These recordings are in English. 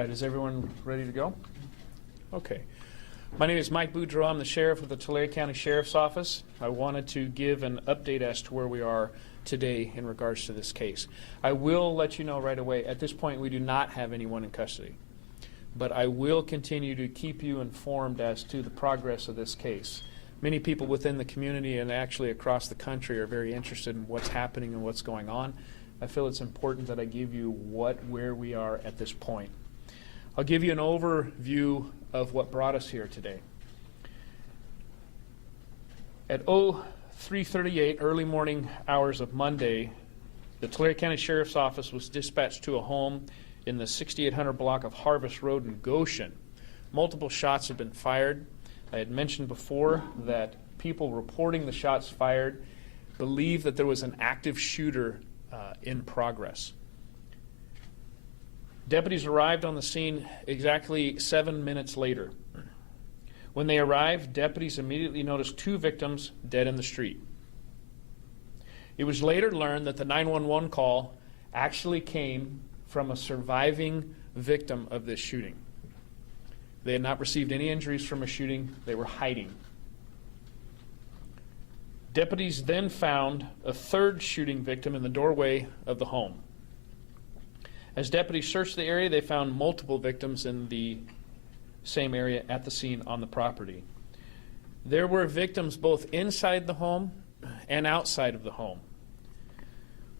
right, is everyone ready to go? Okay. My name is Mike Boudreau. I'm the sheriff of the Tulare County Sheriff's Office. I wanted to give an update as to where we are today in regards to this case. I will let you know right away, at this point we do not have anyone in custody. But I will continue to keep you informed as to the progress of this case. Many people within the community and actually across the country are very interested in what's happening and what's going on. I feel it's important that I give you where we are at this point. I'll give you an overview of what brought us here today. At 03:38, early morning hours of Monday, the Tulare County Sheriff's Office was dispatched to a home in the 6800 block of Harvest Road in Goshen. Multiple shots had been fired. I had mentioned before that people reporting the shots fired believe that there was an active shooter in progress. Deputies arrived on the scene exactly 7 minutes later. When they arrived, deputies immediately noticed two victims dead in the street. It was later learned that the 911 call actually came from a surviving victim of this shooting. They had not received any injuries from a shooting. They were hiding. Deputies then found a third shooting victim in the doorway of the home. As deputies searched the area, they found multiple victims in the same area at the scene on the property. There were victims both inside the home and outside of the home.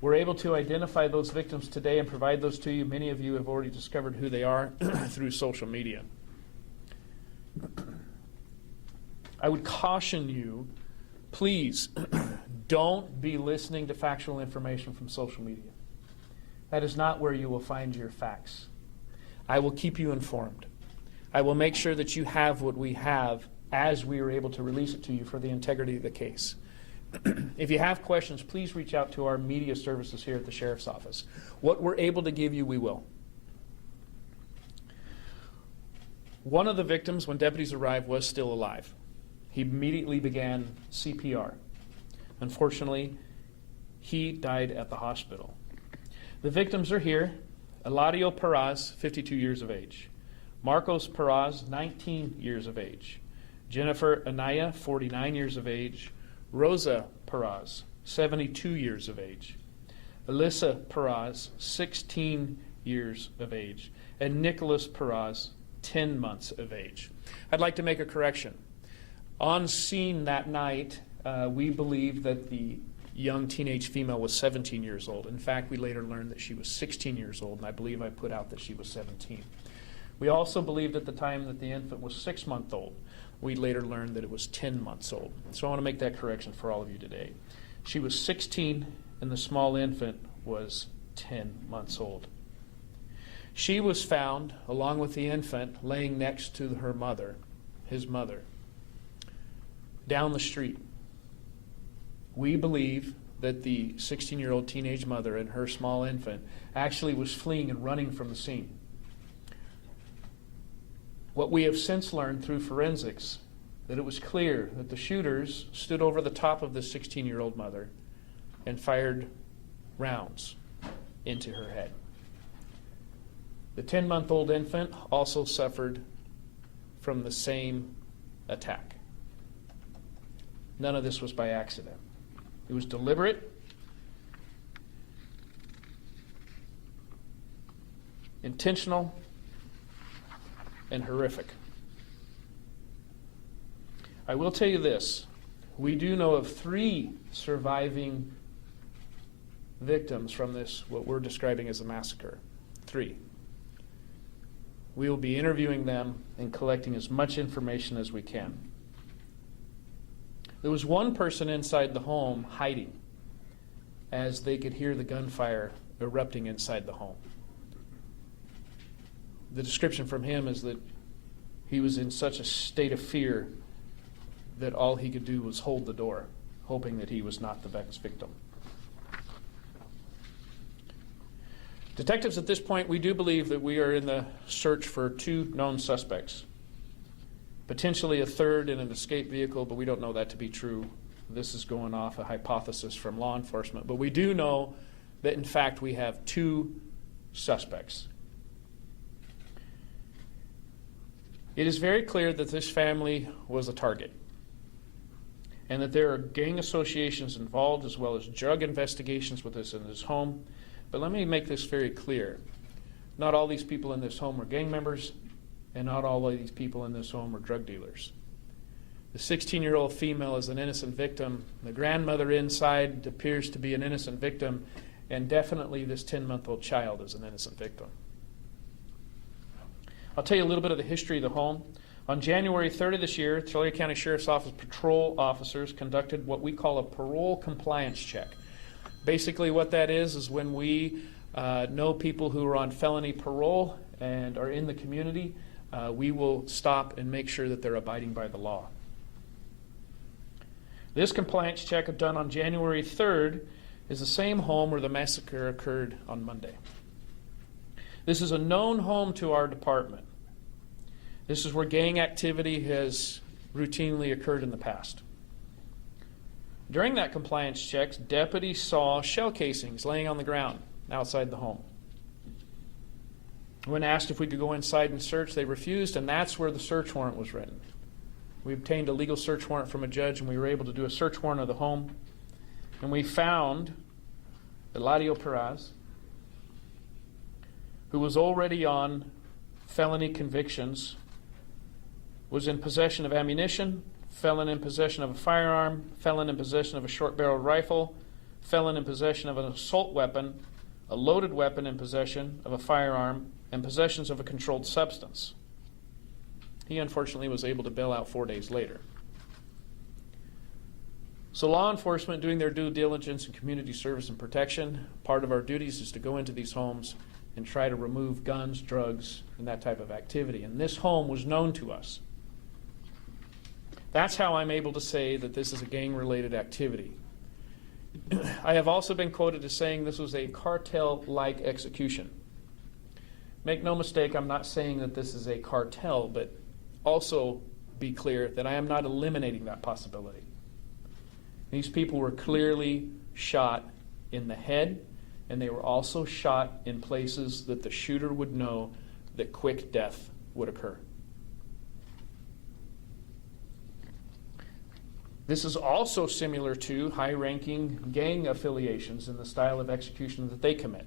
We're able to identify those victims today and provide those to you. Many of you have already discovered who they are through social media. I would caution you, please don't be listening to factual information from social media. That is not where you will find your facts. I will keep you informed. I will make sure that you have what we have as we are able to release it to you for the integrity of the case. If you have questions, please reach out to our media services here at the Sheriff's Office. What we're able to give you, we will. One of the victims, when deputies arrived, was still alive. He immediately began CPR. Unfortunately, he died at the hospital. The victims are here. Eladio Perez, 52 years of age. Marcos Perez, 19 years of age. Jennifer Anaya, 49 years of age. Rosa Perez, 72 years of age. Alyssa Perez, 16 years of age. And Nicholas Perez, 10 months of age. I'd like to make a correction. On scene that night, we believe that the young teenage female was 17 years old. In fact, we later learned that she was 16 years old, and I believe I put out that she was 17. We also believed at the time that the infant was 6 months old. We later learned that it was 10 months old. So I want to make that correction for all of you today. She was 16, and the small infant was 10 months old. She was found, along with the infant, laying next to her mother, his mother, down the street. We believe that the 16-year-old teenage mother and her small infant actually was fleeing and running from the scene. What we have since learned through forensics, that it was clear that the shooters stood over the top of the 16-year-old mother and fired rounds into her head. The 10-month-old infant also suffered from the same attack. None of this was by accident. It was deliberate, intentional, and horrific. I will tell you this. We do know of 3 surviving victims from this, what we're describing as a massacre. 3. We will be interviewing them and collecting as much information as we can. There was one person inside the home hiding as they could hear the gunfire erupting inside the home. The description from him is that he was in such a state of fear that all he could do was hold the door, hoping that he was not the victim. Detectives, at this point, we do believe that we are in the search for 2 known suspects. Potentially a third in an escape vehicle, but we don't know that to be true. This is going off a hypothesis from law enforcement. But we do know that, in fact, we have 2 suspects. It is very clear that this family was a target and that there are gang associations involved as well as drug investigations with us in this home. But let me make this very clear. Not all these people in this home were gang members, and not all of these people in this home were drug dealers. The 16-year-old female is an innocent victim. The grandmother inside appears to be an innocent victim, and definitely this 10-month-old child is an innocent victim. I'll tell you a little bit of the history of the home. On January 3rd of this year, Tulare County Sheriff's Office patrol officers conducted what we call a parole compliance check. Basically what that is when we know people who are on felony parole and are in the community, we will stop and make sure that they're abiding by the law. This compliance check done on January 3rd is the same home where the massacre occurred on Monday. This is a known home to our department. This is where gang activity has routinely occurred in the past. During that compliance check, deputies saw shell casings laying on the ground outside the home. When asked if we could go inside and search, they refused, and that's where the search warrant was written. We obtained a legal search warrant from a judge, and we were able to do a search warrant of the home. And we found Eladio Perez, who was already on felony convictions, was in possession of ammunition, felon in possession of a firearm, felon in possession of a short-barreled rifle, felon in possession of an assault weapon, a loaded weapon in possession of a firearm, and possessions of a controlled substance. He unfortunately was able to bail out 4 days later. So law enforcement, doing their due diligence in community service and protection, part of our duties is to go into these homes and try to remove guns, drugs, and that type of activity. And this home was known to us. That's how I'm able to say that this is a gang-related activity. I have also been quoted as saying this was a cartel-like execution. Make no mistake, I'm not saying that this is a cartel, but also be clear that I am not eliminating that possibility. These people were clearly shot in the head, and they were also shot in places that the shooter would know that quick death would occur. This is also similar to high-ranking gang affiliations in the style of execution that they commit.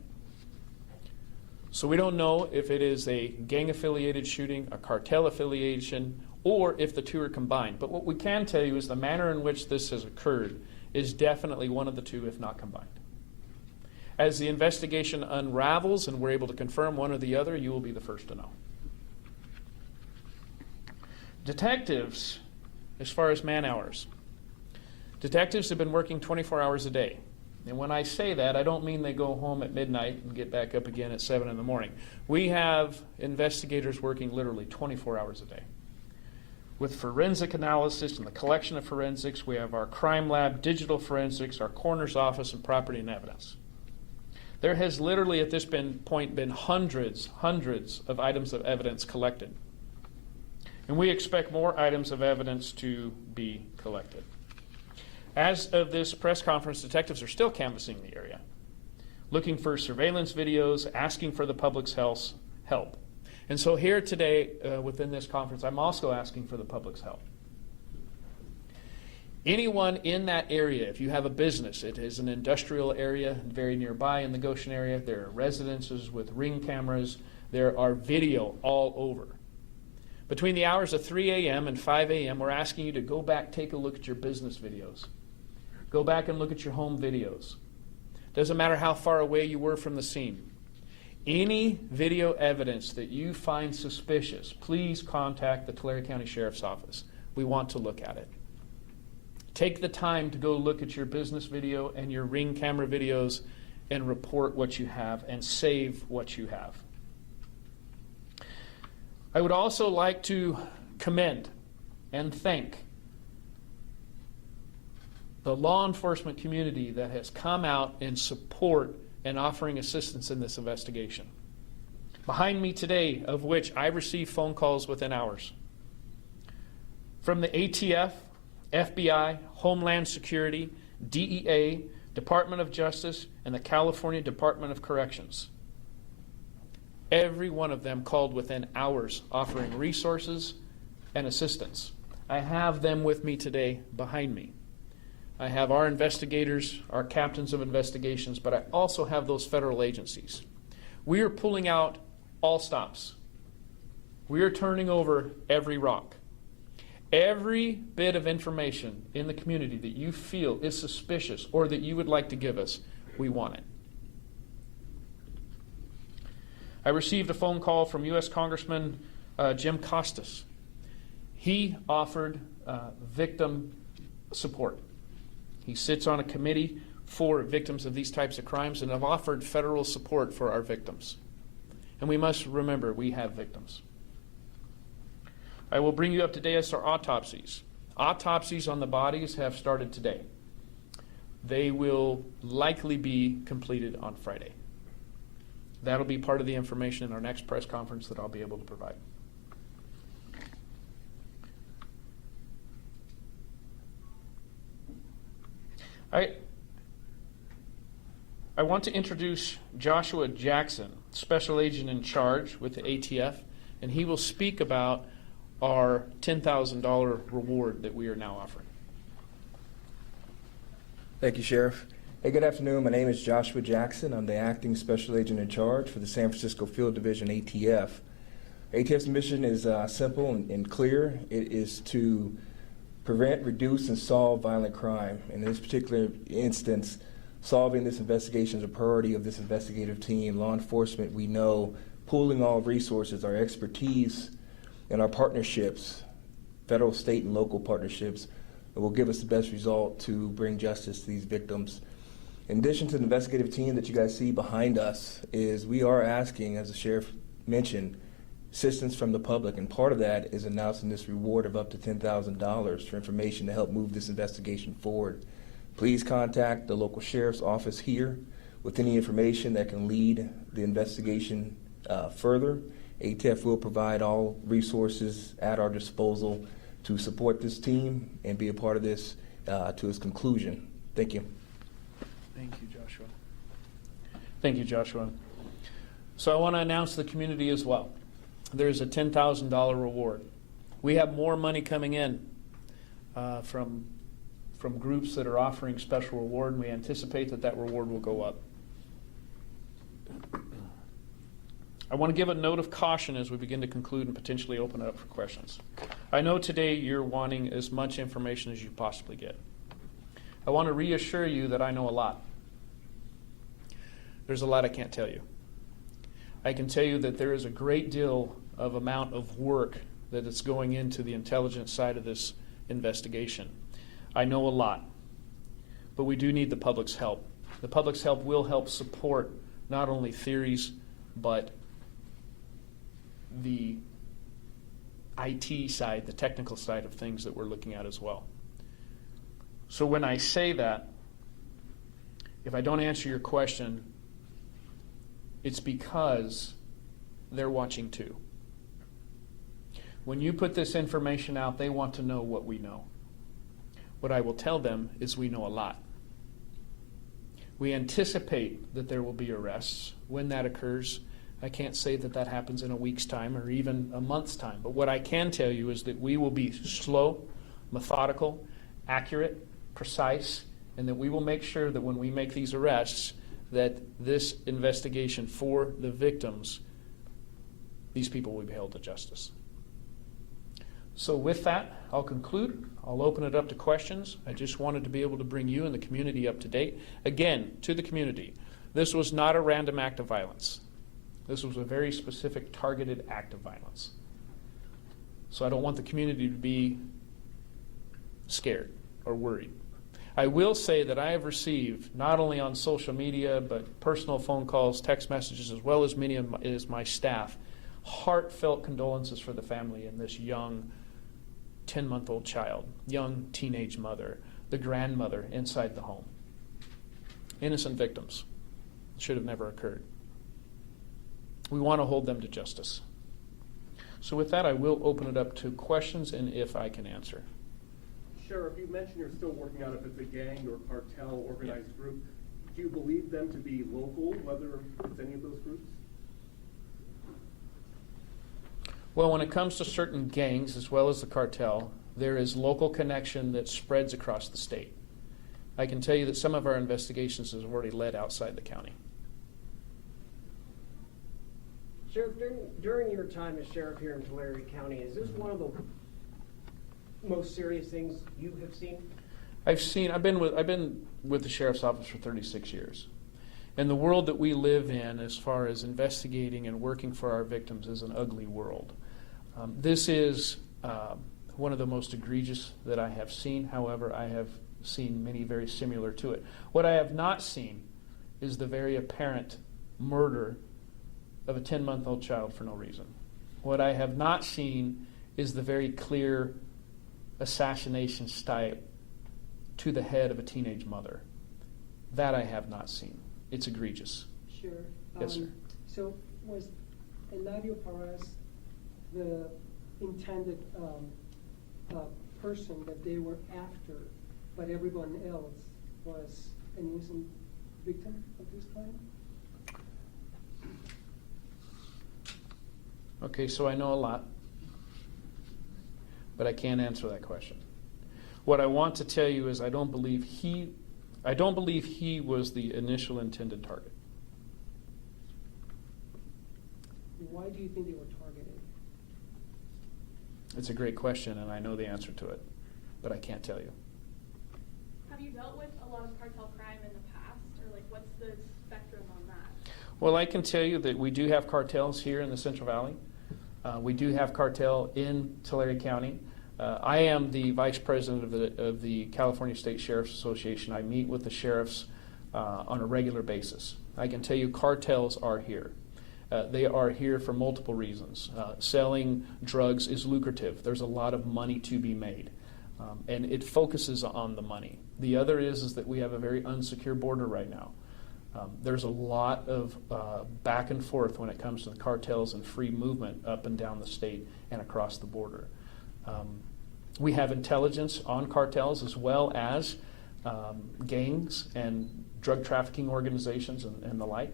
So we don't know if it is a gang-affiliated shooting, a cartel affiliation, or if the two are combined. But what we can tell you is the manner in which this has occurred is definitely one of the two, if not combined. As the investigation unravels and we're able to confirm one or the other, you will be the first to know. Detectives, as far as man hours, detectives have been working 24 hours a day. And when I say that, I don't mean they go home at midnight and get back up again at 7 in the morning. We have investigators working literally 24 hours a day. With forensic analysis and the collection of forensics, we have our crime lab, digital forensics, our coroner's office, and property and evidence. There has literally at this point been hundreds of items of evidence collected. And we expect more items of evidence to be collected. As of this press conference, detectives are still canvassing the area, looking for surveillance videos, asking for the public's help. And so here today, within this conference, I'm also asking for the public's help. Anyone in that area, if you have a business, it is an industrial area very nearby in the Goshen area, there are residences with ring cameras, there are video all over. Between the hours of 3 a.m. and 5 a.m., we're asking you to go back, take a look at your business videos. Go back and look at your home videos. Doesn't matter how far away you were from the scene. Any video evidence that you find suspicious, please contact the Tulare County Sheriff's Office. We want to look at it. Take the time to go look at your business video and your ring camera videos and report what you have and save what you have. I would also like to commend and thank the law enforcement community that has come out in support and offering assistance in this investigation. Behind me today, of which I received phone calls within hours, from the ATF, FBI, Homeland Security, DEA, Department of Justice, and the California Department of Corrections. Every one of them called within hours, offering resources, and assistance. I have them with me today behind me. I have our investigators, our captains of investigations, but I also have those federal agencies. We are pulling out all stops. We are turning over every rock. Every bit of information in the community that you feel is suspicious or that you would like to give us, we want it. I received a phone call from U.S. Congressman Jim Costas. He offered victim support. He sits on a committee for victims of these types of crimes and have offered federal support for our victims. And we must remember, we have victims. I will bring you up to date as our autopsies. Autopsies on the bodies have started today. They will likely be completed on Friday. That'll be part of the information in our next press conference that I'll be able to provide. I want to introduce Joshua Jackson, Special Agent in Charge with the ATF, and he will speak about our $10,000 reward that we are now offering. Thank you, Sheriff. Hey, good afternoon. My name is Joshua Jackson. I'm the Acting Special Agent in Charge for the San Francisco Field Division, ATF. ATF's mission is simple and clear. It is to prevent, reduce, and solve violent crime. In this particular instance, solving this investigation is a priority of this investigative team. Law enforcement, we know, pooling all resources, our expertise, and our partnerships, federal, state, and local partnerships, will give us the best result to bring justice to these victims. In addition to the investigative team that you guys see behind us, is we are asking, as the sheriff mentioned, assistance from the public, and part of that is announcing this reward of up to $10,000 for information to help move this investigation forward. Please contact the local sheriff's office here with any information that can lead the investigation further. ATF will provide all resources at our disposal to support this team and be a part of this to its conclusion. Thank you. Thank you, Joshua. Thank you, Joshua. So I want to announce to the community as well. There's a $10,000 reward. We have more money coming in from groups that are offering special reward, and we anticipate that that reward will go up. I want to give a note of caution as we begin to conclude and potentially open it up for questions. I know today you're wanting as much information as you possibly get. I want to reassure you that I know a lot. There's a lot I can't tell you. I can tell you that there is a great deal of amount of work that is going into the intelligence side of this investigation. I know a lot, but we do need the public's help. The public's help will help support not only theories, but the IT side, the technical side of things that we're looking at as well. So when I say that, if I don't answer your question, it's because they're watching too. When you put this information out, they want to know what we know. What I will tell them is we know a lot. We anticipate that there will be arrests. When that occurs, I can't say that that happens in a week's time or even a month's time. But what I can tell you is that we will be slow, methodical, accurate, precise, and that we will make sure that when we make these arrests, that this investigation for the victims, these people will be held to justice. So with that, I'll conclude. I'll open it up to questions. I just wanted to be able to bring you and the community up to date. Again, to the community, this was not a random act of violence. This was a very specific, targeted act of violence. So I don't want the community to be scared or worried. I will say that I have received, not only on social media, but personal phone calls, text messages, as well as many of my staff, heartfelt condolences for the family and this young 10-month-old child, young teenage mother, the grandmother inside the home. Innocent victims. Should have never occurred. We want to hold them to justice. So with that, I will open it up to questions, and if I can answer. Sheriff, you mentioned you're still working out if it's a gang or cartel organized group. Do you believe them to be local, whether it's any of those groups? Well, when it comes to certain gangs as well as the cartel, there is local connection that spreads across the state. I can tell you that some of our investigations have already led outside the county. Sheriff, during your time as sheriff here in Tulare County, is this one of the most serious things you have seen? I've been with the sheriff's office for 36 years. And the world that we live in as far as investigating and working for our victims is an ugly world. This is one of the most egregious that I have seen. However, I have seen many very similar to it. What I have not seen is the very apparent murder of a 10-month-old child for no reason. What I have not seen is the very clear assassination style to the head of a teenage mother. That I have not seen. It's egregious. Sure. Yes, sir. So was Eladio Perez the intended person that they were after, but everyone else was an innocent victim of this crime? Okay, so I know a lot, but I can't answer that question. What I want to tell you is I don't believe he was the initial intended target. Why do you think they were targeted? It's a great question, and I know the answer to it, but I can't tell you. Have you dealt with a lot of cartel crime in the past, or like what's the spectrum on that? Well, I can tell you that we do have cartels here in the Central Valley. We do have cartel in Tulare County. I am the vice president of the California State Sheriff's Association. I meet with the sheriffs on a regular basis. I can tell you cartels are here. They are here for multiple reasons. Selling drugs is lucrative. There's a lot of money to be made, and it focuses on the money. The other is that we have a very unsecure border right now. There's a lot of back and forth when it comes to the cartels and free movement up and down the state and across the border. We have intelligence on cartels as well as gangs and drug trafficking organizations and the like.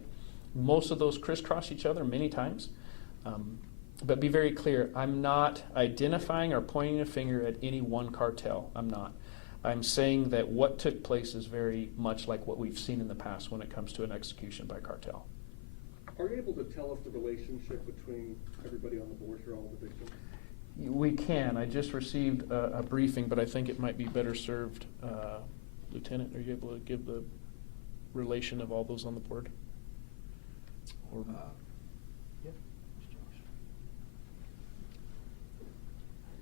Most of those crisscross each other many times. But be very clear, I'm not identifying or pointing a finger at any one cartel. I'm not. I'm saying that what took place is very much like what we've seen in the past when it comes to an execution by cartel. Are you able to tell us the relationship between everybody on the board here, all the victims? We can. I just received a briefing, but I think it might be better served. Lieutenant, are you able to give the relation of all those on the board? Or, Yeah.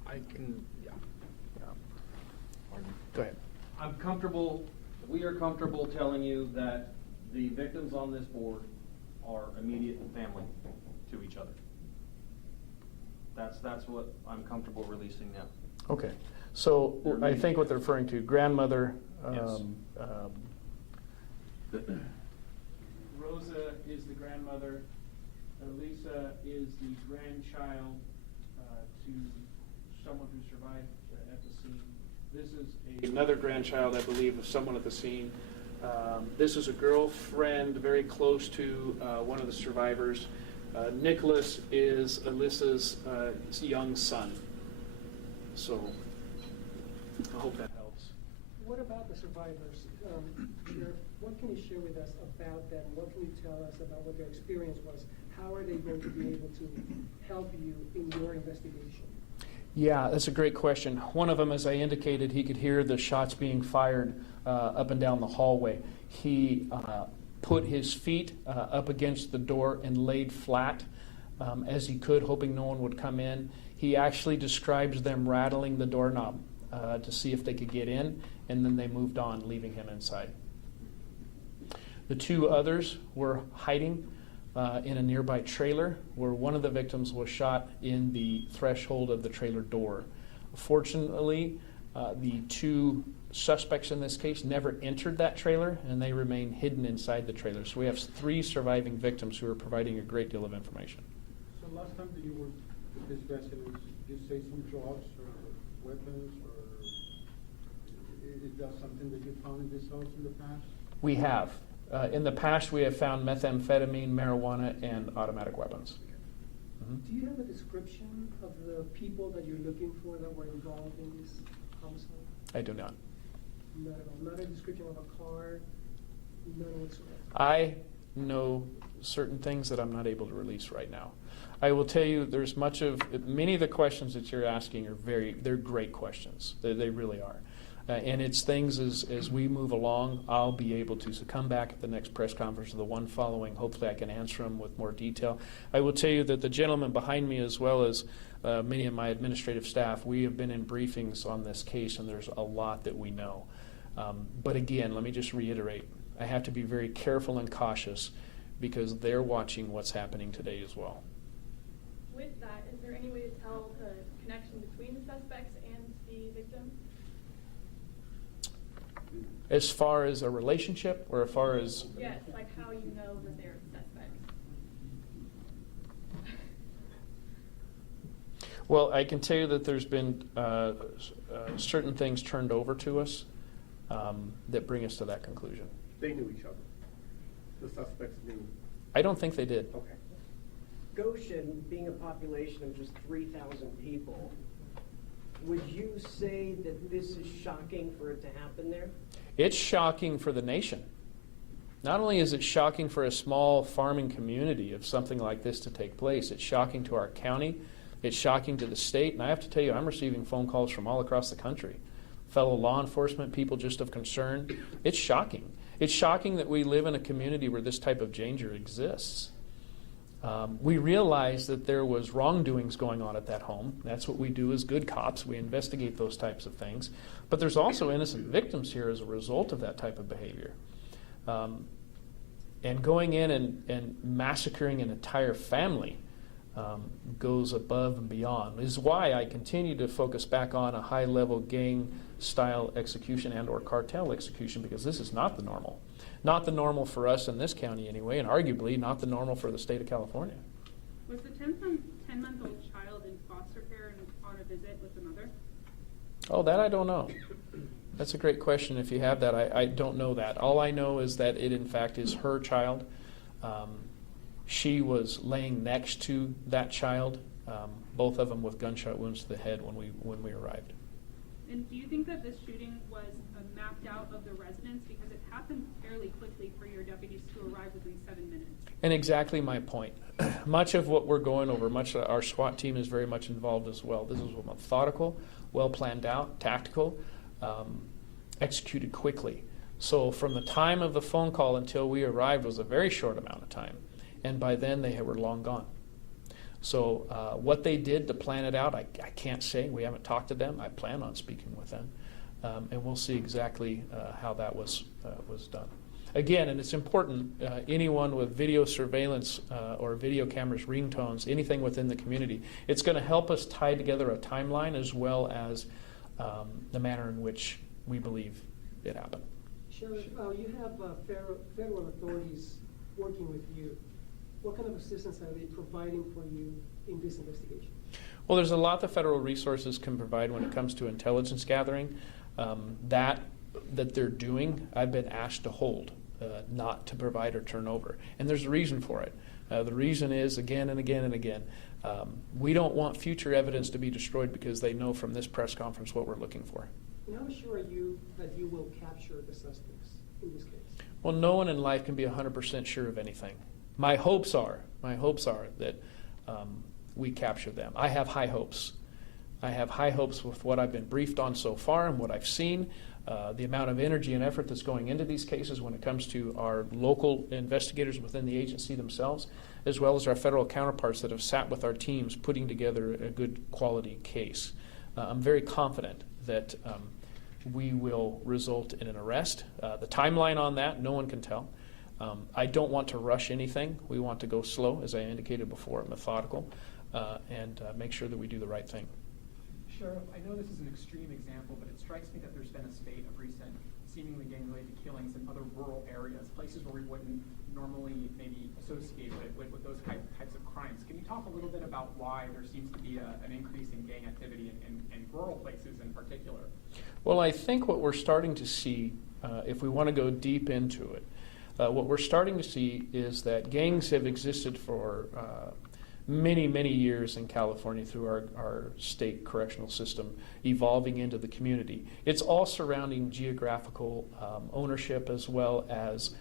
I can, yeah. Go ahead. We are comfortable telling you that the victims on this board are immediate family to each other. That's what I'm comfortable releasing now. Okay. So I think what they're referring to, grandmother. Yes. Rosa is the grandmother. Elisa is the grandchild to someone who survived at the scene. This is another grandchild, I believe, of someone at the scene. This is a girlfriend very close to one of the survivors. Nicholas is Alyssa's young son. So I hope that helps. What about the survivors? Sheriff, what can you share with us about them? What can you tell us about what their experience was? How are they going to be able to help you in your investigation? Yeah, that's a great question. One of them, as I indicated, he could hear the shots being fired up and down the hallway. He put his feet up against the door and laid flat as he could, hoping no one would come in. He actually describes them rattling the doorknob to see if they could get in, and then they moved on, leaving him inside. The two others were hiding in a nearby trailer where one of the victims was shot in the threshold of the trailer door. Fortunately, the two suspects in this case never entered that trailer, and they remain hidden inside the trailer. So we have 3 surviving victims who are providing a great deal of information. So last time that you were with this residence, did you say some drugs or weapons, or is that something that you found in this house in the past? We have. In the past, we have found methamphetamine, marijuana, and automatic weapons. Do you have a description of the people that you're looking for that were involved in this homicide? I do not. Not at all. Not a description of a car, none whatsoever. I know certain things that I'm not able to release right now. I will tell you, many of the questions that you're asking they're great questions. They really are. And it's things as we move along, I'll be able to come back at the next press conference or the one following. Hopefully I can answer them with more detail. I will tell you that the gentleman behind me, as well as many of my administrative staff, we have been in briefings on this case, and there's a lot that we know. But again, let me just reiterate, I have to be very careful and cautious because they're watching what's happening today as well. With that, is there any way to tell the connection between the suspects and the victim? As far as a relationship, or as far as... Yes, like how you know that they're suspects. Well, I can tell you that there's been certain things turned over to us that bring us to that conclusion. They knew each other. The suspects knew. I don't think they did. Okay. Goshen, being a population of just 3,000 people, would you say that this is shocking for it to happen there? It's shocking for the nation. Not only is it shocking for a small farming community of something like this to take place, it's shocking to our county, it's shocking to the state, and I have to tell you, I'm receiving phone calls from all across the country. Fellow law enforcement people just of concern. It's shocking. It's shocking that we live in a community where this type of danger exists. We realized that there was wrongdoings going on at that home. That's what we do as good cops. We investigate those types of things. But there's also innocent victims here as a result of that type of behavior. And going in and massacring an entire family goes above and beyond. This is why I continue to focus back on a high-level gang-style execution and or cartel execution, because this is not the normal. Not the normal for us in this county anyway, and arguably not the normal for the state of California. Was the 10-month-old child in foster care and on a visit with the mother? Oh, that I don't know. That's a great question. If you have that, I don't know that. All I know is that it, in fact, is her child. She was laying next to that child, both of them with gunshot wounds to the head when we arrived. And do you think that this shooting was mapped out of the residence? Because it happened fairly quickly for your deputies to arrive within 7 minutes. And exactly my point. Much of what we're going over, our SWAT team is very much involved as well. This is methodical, well planned out, tactical, executed quickly. So from the time of the phone call until we arrived was a very short amount of time. And by then they were long gone. So what they did to plan it out, I can't say. We haven't talked to them. I plan on speaking with them. And we'll see exactly how that was done. Again, and it's important, anyone with video surveillance or video cameras, ringtones, anything within the community, it's going to help us tie together a timeline as well as the manner in which we believe it happened. Sheriff, you have federal authorities working with you. What kind of assistance are they providing for you in this investigation? Well, there's a lot the federal resources can provide when it comes to intelligence gathering. That they're doing, I've been asked to hold, not to provide or turn over. And there's a reason for it. The reason is, again and again and again, we don't want future evidence to be destroyed because they know from this press conference what we're looking for. And how sure are you that you will capture the suspects in this case? Well, no one in life can be 100% sure of anything. My hopes are that we capture them. I have high hopes. I have high hopes with what I've been briefed on so far and what I've seen, the amount of energy and effort that's going into these cases when it comes to our local investigators within the agency themselves, as well as our federal counterparts that have sat with our teams putting together a good quality case. I'm very confident that we will result in an arrest. The timeline on that, no one can tell. I don't want to rush anything. We want to go slow, as I indicated before, methodical, and make sure that we do the right thing. Sheriff, I know this is an extreme example, but it strikes me that there's been a spate of recent seemingly gang-related killings in other rural areas, places where we wouldn't normally maybe associate with those types of crimes. Can you talk a little bit about why there seems to be an increase in gang activity in rural places in particular? Well, I think what we're starting to see, if we want to go deep into it, what we're starting to see is that gangs have existed for many, many years in California through our state correctional system, evolving into the community. It's all surrounding geographical ownership as well as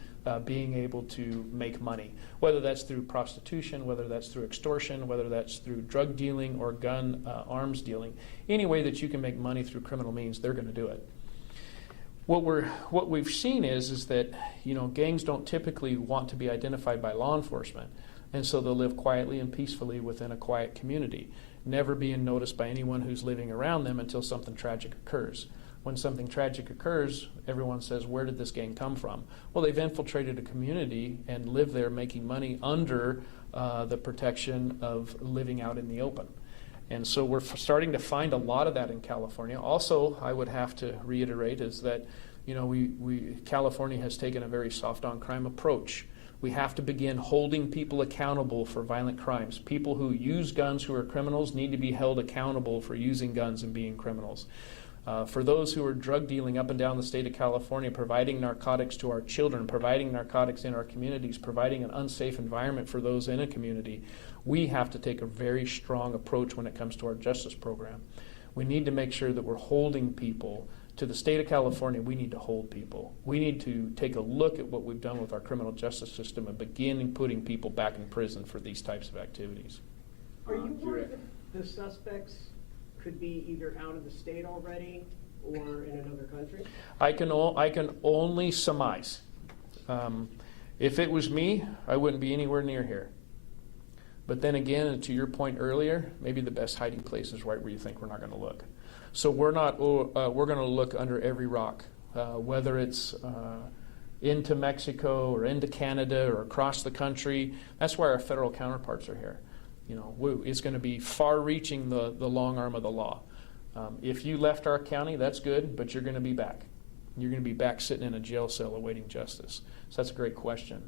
being able to make money, whether that's through prostitution, whether that's through extortion, whether that's through drug dealing or gun arms dealing. Any way that you can make money through criminal means, they're going to do it. What we've seen is that gangs don't typically want to be identified by law enforcement, and so they'll live quietly and peacefully within a quiet community, never being noticed by anyone who's living around them until something tragic occurs. When something tragic occurs, everyone says, where did this gang come from? Well, they've infiltrated a community and live there making money under the protection of living out in the open. And so we're starting to find a lot of that in California. Also, I would have to reiterate is that California has taken a very soft on crime approach. We have to begin holding people accountable for violent crimes. People who use guns who are criminals need to be held accountable for using guns and being criminals. For those who are drug dealing up and down the state of California, providing narcotics to our children, providing narcotics in our communities, providing an unsafe environment for those in a community, we have to take a very strong approach when it comes to our justice program. We need to make sure that we're holding people. To the state of California, we need to hold people. We need to take a look at what we've done with our criminal justice system and begin putting people back in prison for these types of activities. Are you worried that the suspects could be either out of the state already or in another country? I can only surmise. If it was me, I wouldn't be anywhere near here. But then again, and to your point earlier, maybe the best hiding place is right where you think we're not going to look. So we're going to look under every rock, whether it's into Mexico or into Canada or across the country. That's why our federal counterparts are here. It's going to be far-reaching the long arm of the law. If you left our county, that's good, but you're going to be back. You're going to be back sitting in a jail cell awaiting justice. So that's a great question.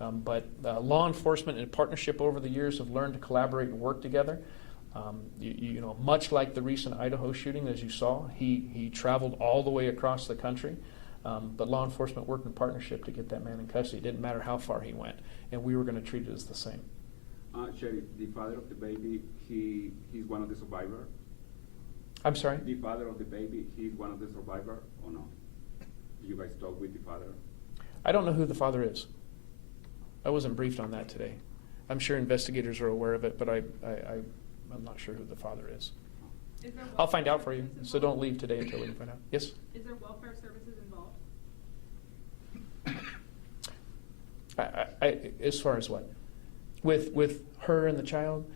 But law enforcement and partnership over the years have learned to collaborate and work together. Much like the recent Idaho shooting, as you saw, he traveled all the way across the country, but law enforcement worked in partnership to get that man in custody. It didn't matter how far he went, and we were going to treat it as the same. Sheriff, the father of the baby, he's one of the survivors? I'm sorry? The father of the baby, he's one of the survivors or no? You guys talk with the father? I don't know who the father is. I wasn't briefed on that today. I'm sure investigators are aware of it, but I'm not sure who the father is. I'll find out for you, so don't leave today until we can find out. Yes? Is there welfare services involved? As far as what? With her and the child?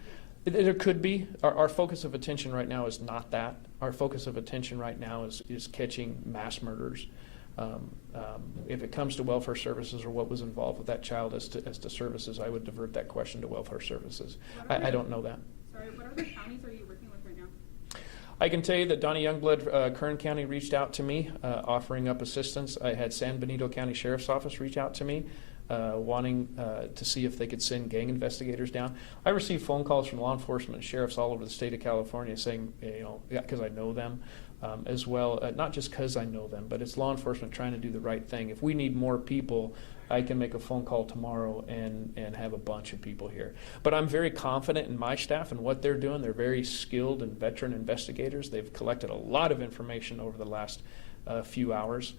There could be. Our focus of attention right now is not that. Our focus of attention right now is catching mass murderers. If it comes to welfare services or what was involved with that child as to services, I would divert that question to welfare services. I don't know that. Sorry, what other counties are you working with right now? I can tell you that Donnie Youngblood, Kern County, reached out to me, offering up assistance. I had San Benito County Sheriff's Office reach out to me, wanting to see if they could send gang investigators down. I received phone calls from law enforcement and sheriffs all over the state of California saying, because I know them, as well, not just because I know them, but it's law enforcement trying to do the right thing. If we need more people, I can make a phone call tomorrow and have a bunch of people here. But I'm very confident in my staff and what they're doing. They're very skilled and veteran investigators. They've collected a lot of information over the last few hours,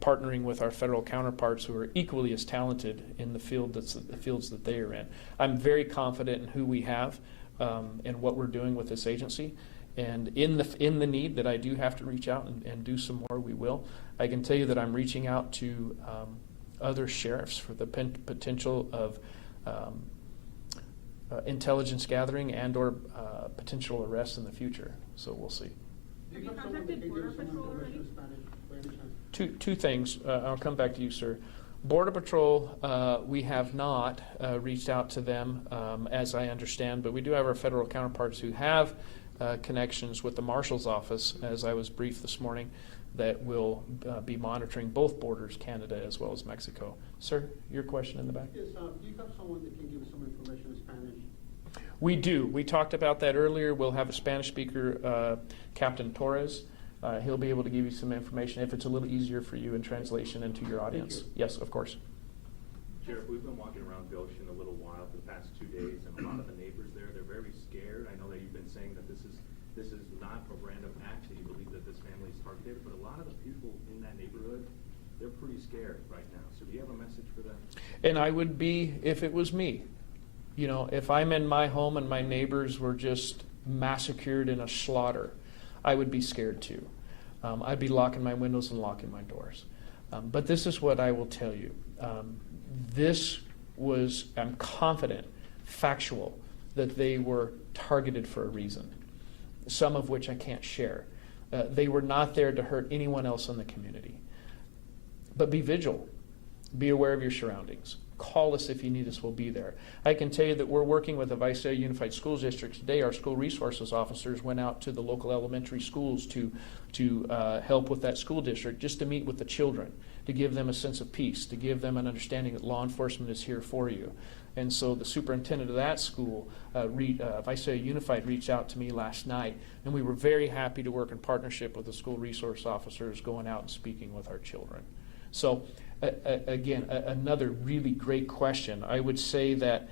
partnering with our federal counterparts who are equally as talented in the fields that they are in. I'm very confident in who we have and what we're doing with this agency. And in the need that I do have to reach out and do some more, we will. I can tell you that I'm reaching out to other sheriffs for the potential of intelligence gathering and or potential arrests in the future. So we'll see. Have you contacted Border Patrol already? Two things. I'll come back to you, sir. Border Patrol, we have not reached out to them, as I understand, but we do have our federal counterparts who have connections with the Marshal's Office, as I was briefed this morning, that will be monitoring both borders, Canada as well as Mexico. Sir, your question in the back? Yes, do you have someone that can give some information in Spanish? We do. We talked about that earlier. We'll have a Spanish speaker, Captain Torres. He'll be able to give you some information if it's a little easier for you in translation into your audience. Yes, of course. Sheriff, we've been walking around Goshen a little while for the past 2 days, and a lot of the neighbors David, but a lot of the people in that neighborhood, they're pretty scared right now. So do you have a message for them? And I would be, if it was me, you know, if I'm in my home and my neighbors were just massacred in a slaughter, I would be scared too. I'd be locking my windows and locking my doors. But this is what I will tell you. This was, I'm confident, factual, that they were targeted for a reason, some of which I can't share. They were not there to hurt anyone else in the community. But be vigilant. Be aware of your surroundings. Call us if you need us, we'll be there. I can tell you that we're working with the Visalia Unified School District today. Our school resources officers went out to the local elementary schools to help with that school district, just to meet with the children, to give them a sense of peace, to give them an understanding that law enforcement is here for you. And so the superintendent of that school, Visalia Unified, reached out to me last night, and we were very happy to work in partnership with the school resource officers going out and speaking with our children. So again, another really great question. I would say that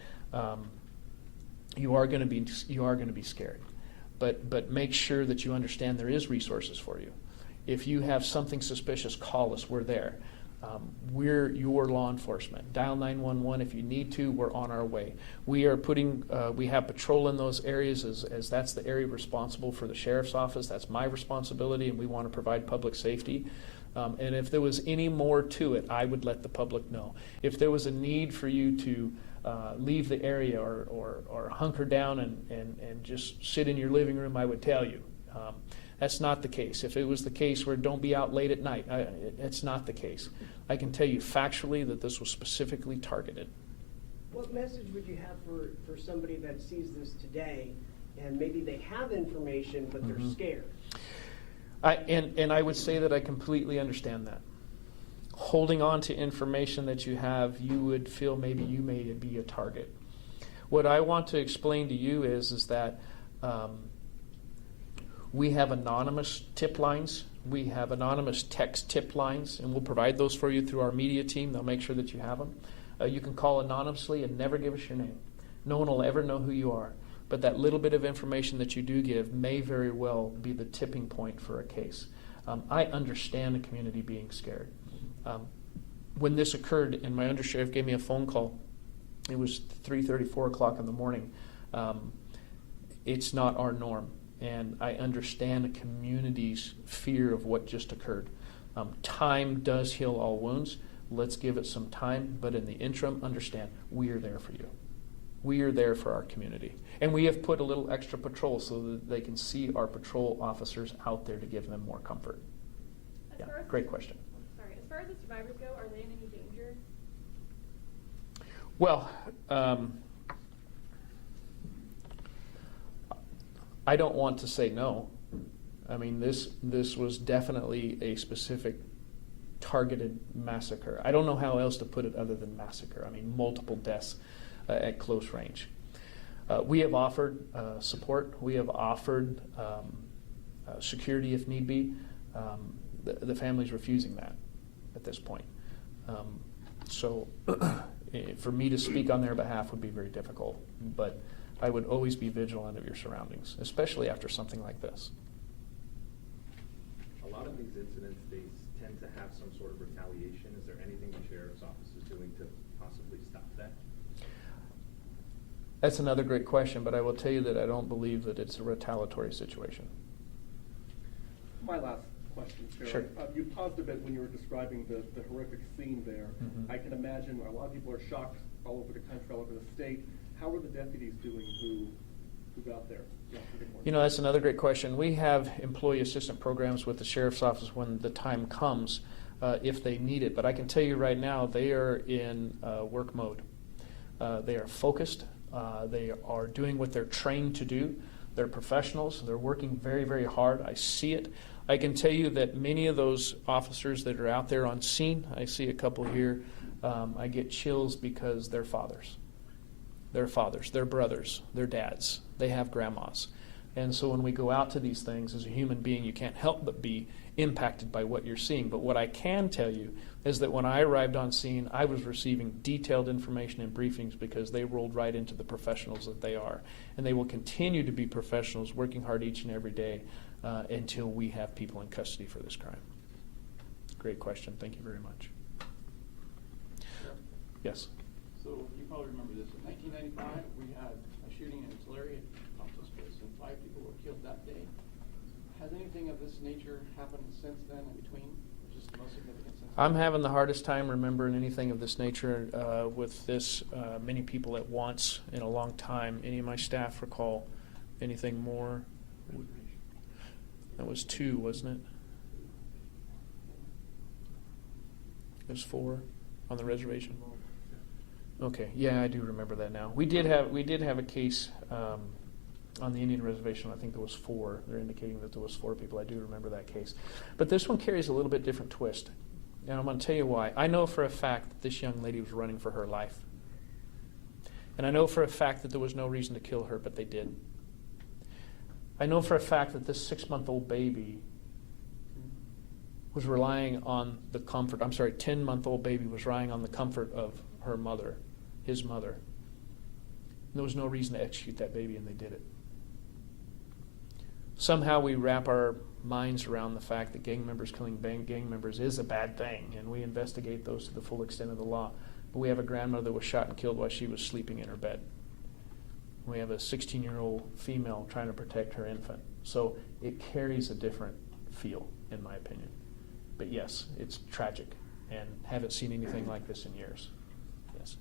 you are going to be scared, but make sure that you understand there is resources for you. If you have something suspicious, call us. We're there. We're your law enforcement. Dial 911 if you need to. We're on our way. We are we have patrol in those areas as that's the area responsible for the sheriff's office. That's my responsibility, and we want to provide public safety. And if there was any more to it, I would let the public know. If there was a need for you to leave the area or hunker down and just sit in your living room, I would tell you. That's not the case. If it was the case where don't be out late at night, it's not the case. I can tell you factually that this was specifically targeted. What message would you have for somebody that sees this today and maybe they have information but they're scared? And I would say that I completely understand that. Holding on to information that you have, you would feel maybe you may be a target. What I want to explain to you is that we have anonymous tip lines. We have anonymous text tip lines, and we'll provide those for you through our media team. They'll make sure that you have them. You can call anonymously and never give us your name. No one will ever know who you are. But that little bit of information that you do give may very well be the tipping point for a case. I understand the community being scared. When this occurred, and my undersheriff gave me a phone call, it was 3:30, 4 o'clock in the morning. It's not our norm, and I understand the community's fear of what just occurred. Time does heal all wounds. Let's give it some time, but in the interim, understand, we are there for you. We are there for our community. And we have put a little extra patrol so that they can see our patrol officers out there to give them more comfort. Yeah, great question. Sorry, as far as the survivors go, are they in any danger? Well, I don't want to say no. I mean, this was definitely a specific targeted massacre. I don't know how else to put it other than massacre. I mean, multiple deaths at close range. We have offered support. We have offered security if need be. The family's refusing that at this point. So for me to speak on their behalf would be very difficult. But I would always be vigilant of your surroundings, especially after something like this. A lot of these incidents, they tend to have some sort of retaliation. Is there anything the sheriff's office is doing to possibly stop that? That's another great question, but I will tell you that I don't believe that it's a retaliatory situation. My last question, Sheriff. Sure. You paused a bit when you were describing the horrific scene there. Mm-hmm. I can imagine a lot of people are shocked all over the country, all over the state. How are the deputies doing who got there yesterday morning? You know, that's another great question. We have employee assistant programs with the sheriff's office when the time comes, if they need it. But I can tell you right now, they are in work mode. They are focused. They are doing what they're trained to do. They're professionals. They're working very, very hard. I see it. I can tell you that many of those officers that are out there on scene, I see a couple here, I get chills because they're fathers. They're fathers, they're brothers, they're dads, they have grandmas. And so when we go out to these things, as a human being, you can't help but be impacted by what you're seeing. But what I can tell you is that when I arrived on scene, I was receiving detailed information and briefings because they rolled right into the professionals that they are. And they will continue to be professionals, working hard each and every day until we have people in custody for this crime. Great question. Thank you very much. Yes. So you probably remember this. In 1995, we had a shooting in Tulare at Thompson's place, and 5 people were killed that day. Has anything of this nature happened since then in between, which is the most significant since I'm having the hardest time remembering anything of this nature with this many people at once in a long time. Any of my staff recall anything more? That was 2, wasn't it? It was 4 on the reservation. Okay, yeah, I do remember that now. We did have a case on the Indian reservation. I think there was 4. They're indicating that there was 4 people. I do remember that case. But this one carries a little bit different twist. And I'm going to tell you why. I know for a fact that this young lady was running for her life. And I know for a fact that there was no reason to kill her, but they did. I know for a fact that this 6-month-old baby was relying on the comfort, 10-month-old baby was relying on the comfort of her mother, his mother. And there was no reason to execute that baby, and they did it. Somehow we wrap our minds around the fact that gang members killing gang members is a bad thing, and we investigate those to the full extent of the law. But we have a grandmother that was shot and killed while she was sleeping in her bed. We have a 16-year-old female trying to protect her infant. So it carries a different feel, in my opinion. But yes, it's tragic, and haven't seen anything like this in years. Yes.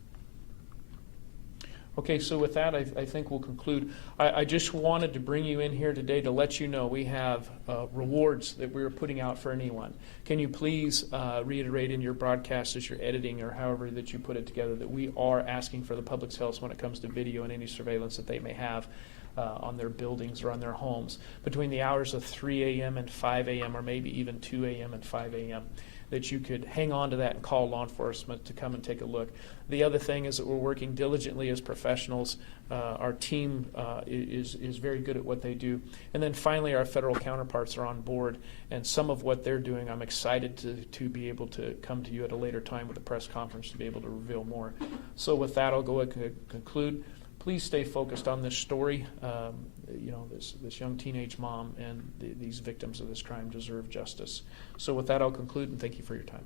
Okay, so with that, I think we'll conclude. I just wanted to bring you in here today to let you know we have rewards that we're putting out for anyone. Can you please reiterate in your broadcast as you're editing or however that you put it together that we are asking for the public's help when it comes to video and any surveillance that they may have on their buildings or on their homes between the hours of 3 a.m. and 5 a.m. or maybe even 2 a.m. and 5 a.m. that you could hang on to that and call law enforcement to come and take a look. The other thing is that we're working diligently as professionals. Our team is very good at what they do. And then finally, our federal counterparts are on board, and some of what they're doing, I'm excited to be able to come to you at a later time with a press conference to be able to reveal more. So with that, I'll go ahead and conclude. Please stay focused on this story. This young teenage mom and these victims of this crime deserve justice. So with that, I'll conclude, and thank you for your time.